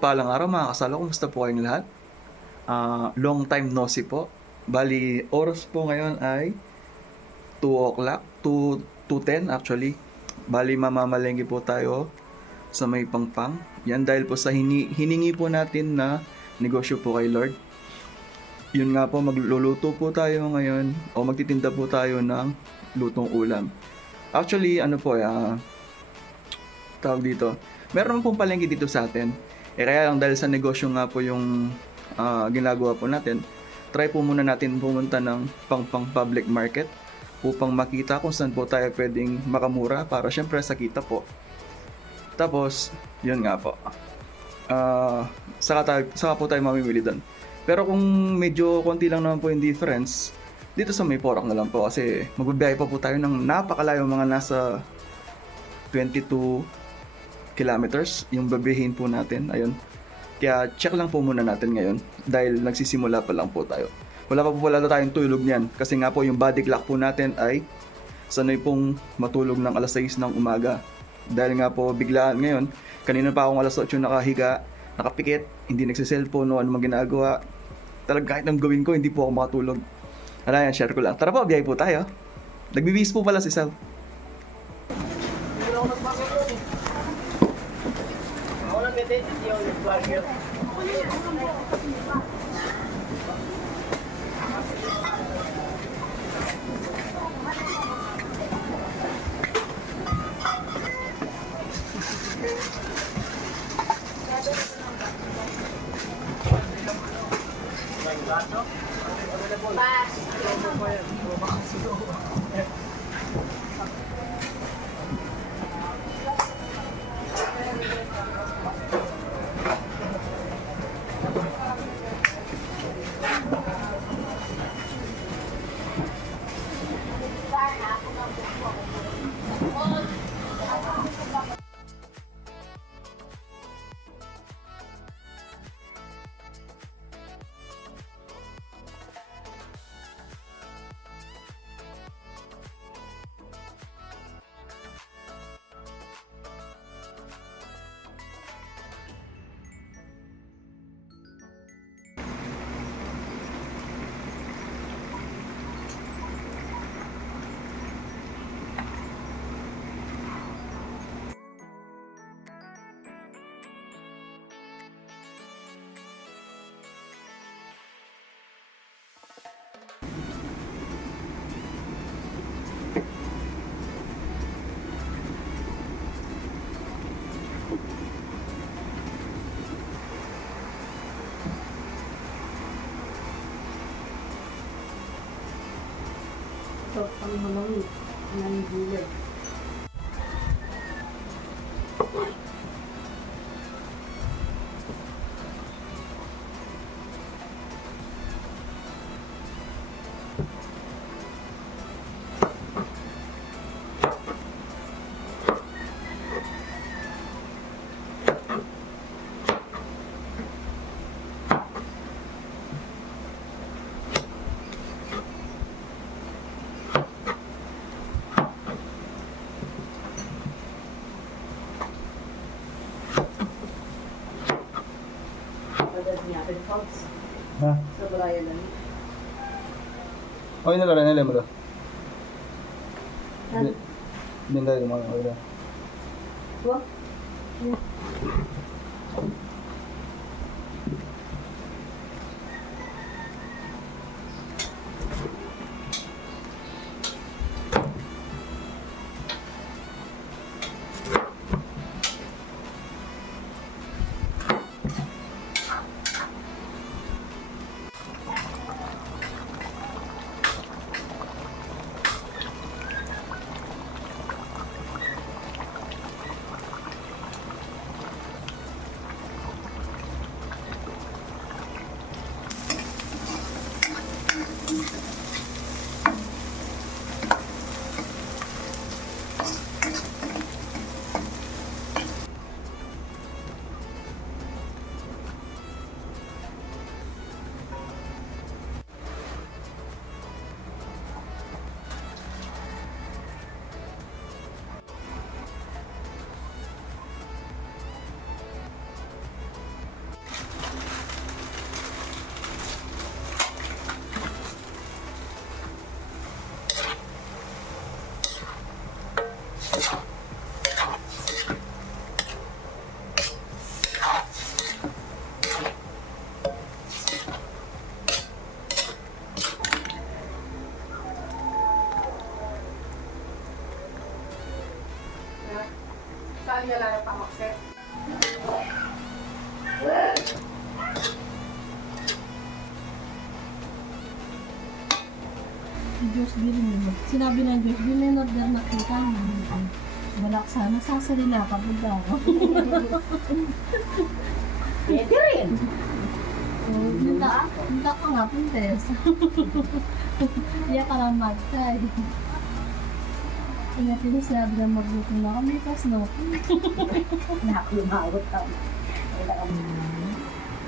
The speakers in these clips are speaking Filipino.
mapagpalang araw mga kasalo, kumusta po kayong lahat? Long time no see po. Bali, oras po ngayon ay 2 o'clock, 2:10 actually. Bali, mamamalengke po tayo sa may Pangpang. Yan dahil po sa hiningi po natin na negosyo po kay Lord. Yun nga po, magluluto po tayo ngayon o magtitinda po tayo ng lutong ulam. Actually, ano po, tawag dito, meron pong palengke dito sa atin. Kaya lang dahil sa negosyo nga po yung ginagawa po natin, try po muna natin pumunta ng pang public market upang makita kung saan po tayo pwedeng makamura para syempre sa kita po. Tapos, yun nga po. Saka po tayo mamimili doon. Pero kung medyo konti lang naman po yung difference, dito sa may Porac na lang po kasi magbibiyahe pa po tayo ng napakalayo, mga nasa 22 kilometers yung babihin po natin. Ayun. Kaya check lang po muna natin ngayon dahil nagsisimula pa lang po tayo. Wala na tayong tulog niyan kasi nga po yung body clock po natin ay sanay pong matulog ng alas 6 ng umaga. Dahil nga po biglaan ngayon, kanina pa akong alas 8 nakahiga, nakapikit, hindi nagsiselfone o ano mang ginagawa. Talagang kahit anong gawin ko, hindi po ako makatulog. Ano yan, share ko lang. Tara po, biyahe po tayo. Nagbibihis po pala si Sal. So, ang malamig ng gulay. Ha? Sa Brian lang. Okay na lang, nila mo daw. Ha? Hindi tayo mga okay na. Wah? Kali niya lang pamakset. Si Diyos din mo. Sinabi ng Diyos, di may order na kita. Balak sana sasalila kapag ako. Pwede rin. Punta ka nga, Pintes. Iya ka lang magkay. Kaya sinabi na magluto na kami, tapos no. Nakulumawot ka. Wala ka muna.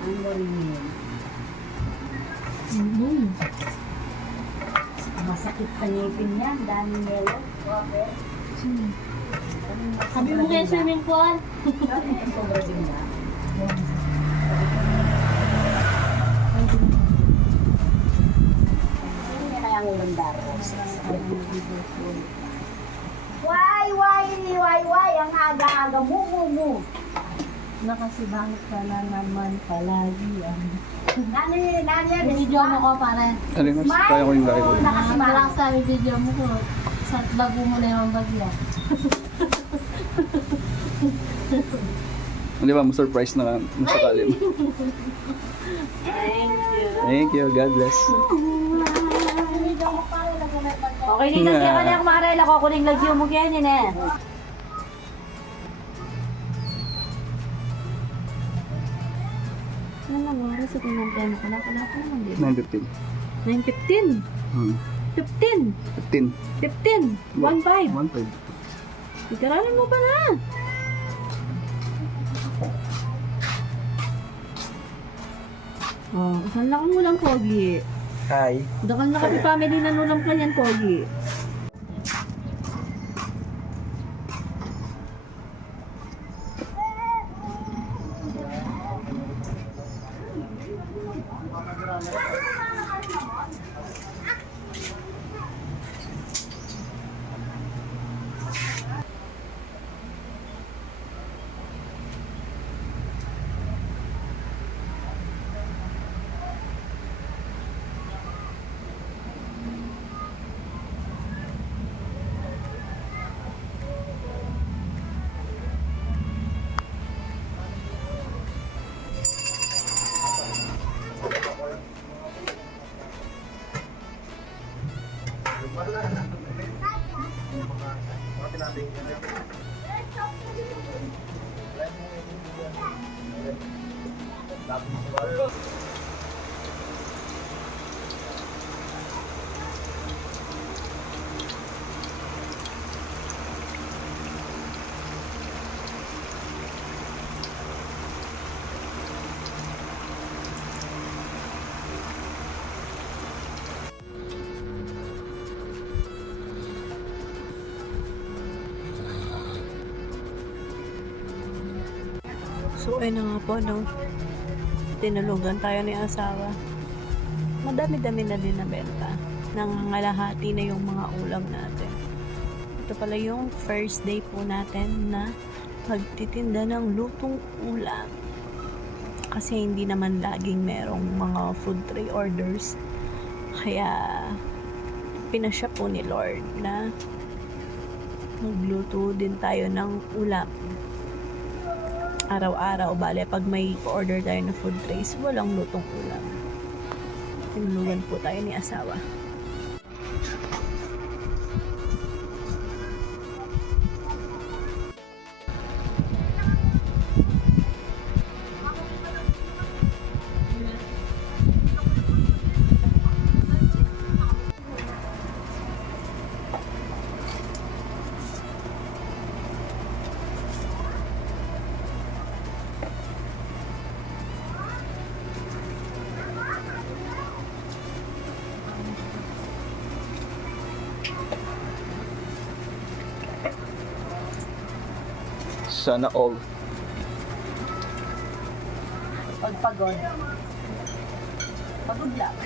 Ang galing yun. Masakit sa ngipin yan. Daming yelo. Okay. Sabi mo kaya swimming pool? Sobra din na. Hindi kaya ang ulang daros. Why, ang aga-aga mo. Na kasi bakit ka na naman palagi Nani, Yung video mo ko pare. Ano yun, mas? Kaya ko yung live. Malak sa video mo ko. Sa bago mo na yung bagya. Hindi ba, ma-surprise na masakali mo. Thank you. Thank you, God bless. Okay, ni kasi ako na kumarel ako kuning lagyo mo kaya yun eh. Ano lang, oras sa pinagdano ko na. Kala ko naman din. 9:15. 9:15. 15. 15. 15. 1.5. 1.5. Ikaralan mo pa na. Oh, saan lang mo lang, Kogi? Hi. Dakal na kami family na nulam ka niyan, Kogi. So, ayun na nga po, no? Tinulugan tayo ni asawa. Madami-dami na din na benta. Nangangalahati na yung mga ulam natin. Ito pala yung first day po natin na pagtitinda ng lutong ulam. Kasi hindi naman laging merong mga food tray orders. Kaya, pinasya po ni Lord na magluto din tayo ng ulam. Araw-araw, bale, pag may order tayo na food trays, walang lutong ulam. Tinulugan po tayo ni asawa. Sana all. Pag pagod. Pagod lang.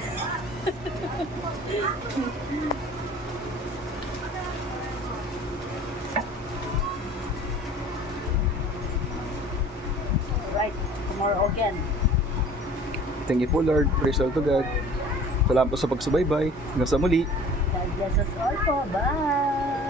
Right, tomorrow again. Thank you po, Lord. Praise all to God. Salamat po sa pagsubaybay. Hanggang sa muli. God bless us all po. Bye!